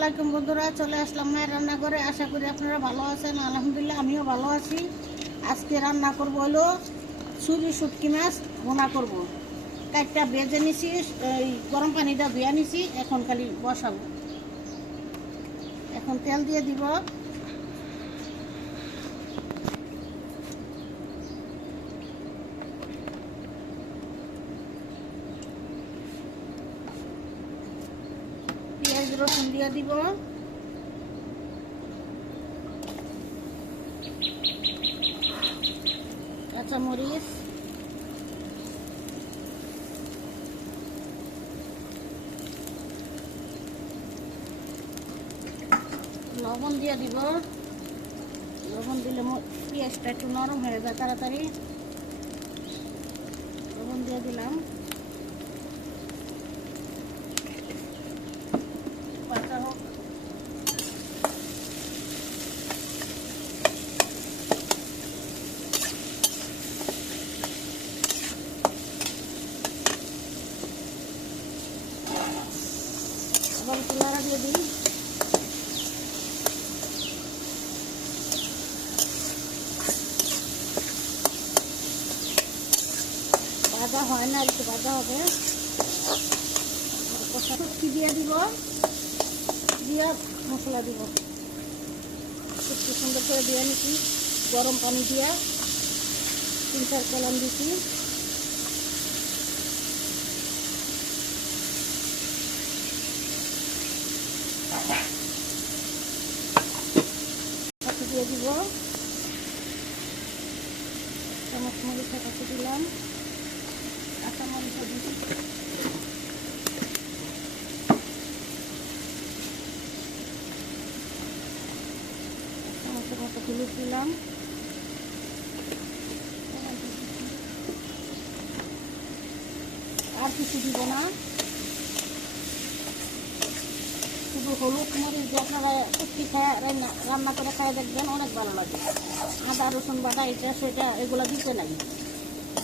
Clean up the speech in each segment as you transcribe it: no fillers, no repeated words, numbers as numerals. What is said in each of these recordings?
আলাইকুম বন্ধুরা, চলে আসলাম মায়ের রান্নাঘরে। আশা করি আপনারা ভালো আছেন। আলহামদুলিল্লাহ আমিও ভালো আছি। আজকে রান্না করব হলো ছুরি শুটকি মাছ ভুনা করব। কাঠটা ভেজে নিছি, এই গরম পানিটা ধুয়ে নিছি, এখন খালি বসাবো। এখন তেল দিয়ে দিব। পেঁয়াজ রসুন দিয়ে দিব। কাঁচামরিচ, লবণ দিয়ে দিব। লবণ দিলে পেঁয়াজটা একটু নরম হয়ে যায় তাড়াতাড়ি। লবণ দিয়ে দিলাম। বাটা হোক। আবার একটু নাড়া দিয়ে দিই। ভাজা হয় না, একটু ভাজা হবে। শুটকি দিয়ে দিব, দিয়ে মশলা দিব। একটু সুন্দর করে দিয়ে নিচ্ছি, গরম পানি দিয়ে 3-4 কলম দিচ্ছি। দিয়ে দিব চামচ মরিচা কাছে দিলাম, কাঁচা মরিচা দিচ্ছি, চামচের মতো হলুদ দিলাম, আর কিছু দিব না। শুধু হলুদ মরিচ দিয়ে আপনারা শুটকি খায় রান্না করে খায় দেখবেন, অনেক ভালো লাগে। আদা রসুন বাটা এটা সেটা এগুলো দিতে লাগে।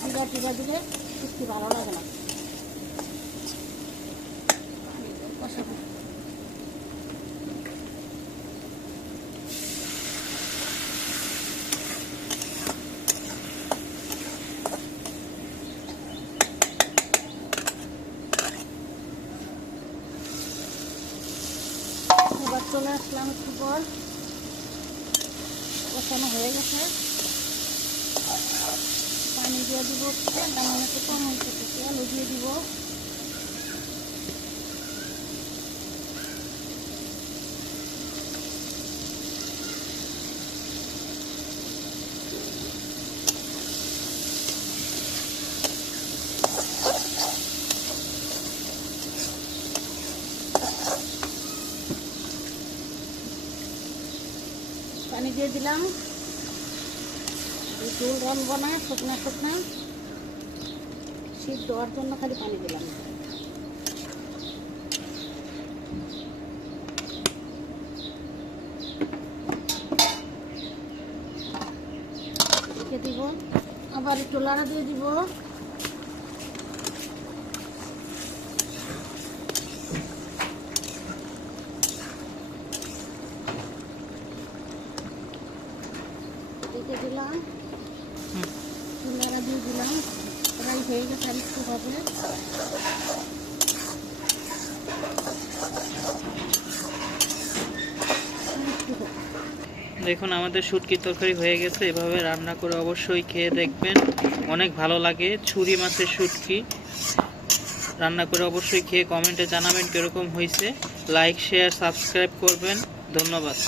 জিরা টিরা দিলে শুটকি ভালো লাগে না। এবার চলে আসলাম একটু পর, কষানো হয়ে গেছে। পানি দিয়ে দিব, তেমন একটু কম হয়েছে, আলু দিয়ে দিব। পানি দিয়ে দিলাম। ঝোল রানবো না, শুকনা শুকনা শীত দেওয়ার জন্য খালি পানি দিলাম। রেখে দিব, আবার একটু লাড়া দিয়ে দিব। রেখে দিলাম, লাড়া দিয়ে দিলাম। প্রায় হয়ে গেছে, আর একটু হবে। দেখুন আমাদের শুটকির তরকারি হয়ে গেছে। এভাবে রান্না করে অবশ্যই খেয়ে দেখবেন, অনেক ভালো লাগে। ছুরি মাছের শুটকি রান্না করে অবশ্যই খেয়ে কমেন্টে জানাবেন কিরকম হয়েছে। লাইক শেয়ার সাবস্ক্রাইব করবেন। ধন্যবাদ।